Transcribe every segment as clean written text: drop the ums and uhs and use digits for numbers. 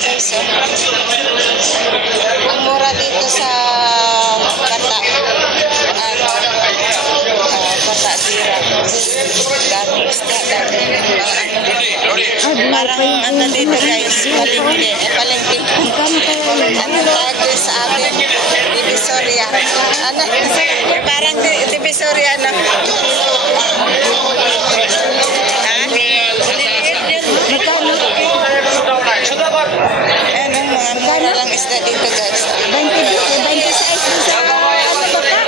guys. Oh. Ang mura dito sa Bata. Bata Tira. Daming isda. Parang ano dito guys. Palengke. Ano tago sa amin? Divisoria. Ano? Parang Divisoria na. Mura lang isda dito guys. 26 sa ano ba pa?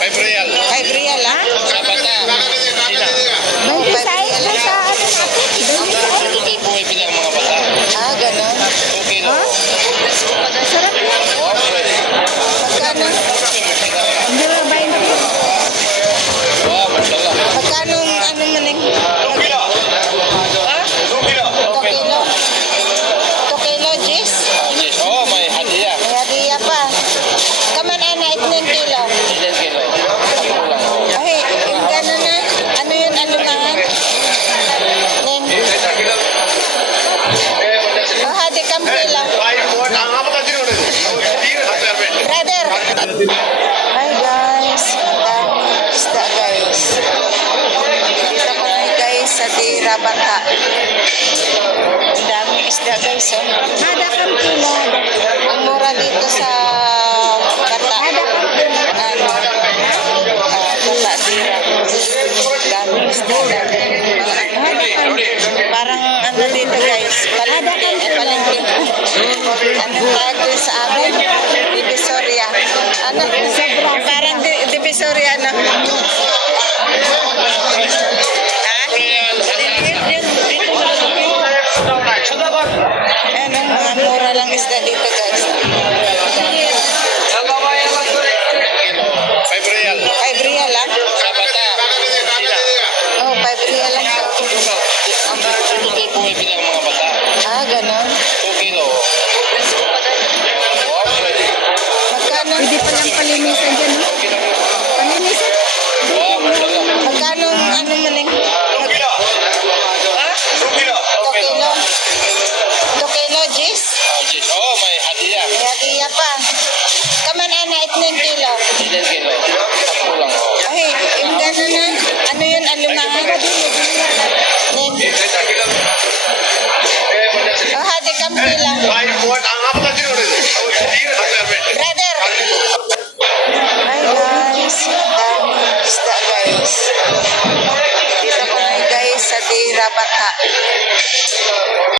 5 real. 5 real ha? 26 sa ano natin? Ito po ay bilang mga bata. Ah, gano'n. Okay no? Sarap yan. Magkano? Hindi ba 20? Wow, mashallah. Magkano ano maning? 2 kilo. 2 kilo, Jis? Yes. Oh, may hadiah. May hadiah pa. Kaman ana 2 kilo. 10 kilo. Sakto lang. Ay, yung gano'n na. Ano yun, alumangan? Ning. Oh, hadi kam kilo. Brother. Hi guys. Daming isda guys. Dito ko na guys sa Tira Bata. Ang daming isda guys. Oh. Hada kam kilo. Ang mura dito sa Bata. Hada kam kilo. Bata Tira. Daming isda. Parang ano dito guys. Palengke. Anong tago sa amin? Divisoria. Ano? Parang Divisoria na. Ano, mga mura lang isda dito guys. 5 real. 5 real lang? Sa bata. Oh, 5 real lang. Ito po ay bilang mga bata. Ah, gano'n. 2 kilo. Magkano? Pwede pa lang palinisan dyan, no? Palinisan? Wow, mashallah. Magkano ano maning? 2 kilo. 2 kilo. 2 kilo, Jis? Yes. Oh, may hadiah. May hadiah pa. Kaman ana 2 kilo. 10 kilo. Sakto lang. Ay, yung gano'n na. Ano yun, alumangan? Ning. Oh, hadi kam kilo. Brother. Hi guys. Daming isda guys. Dito ko na guys sa Tira Bata.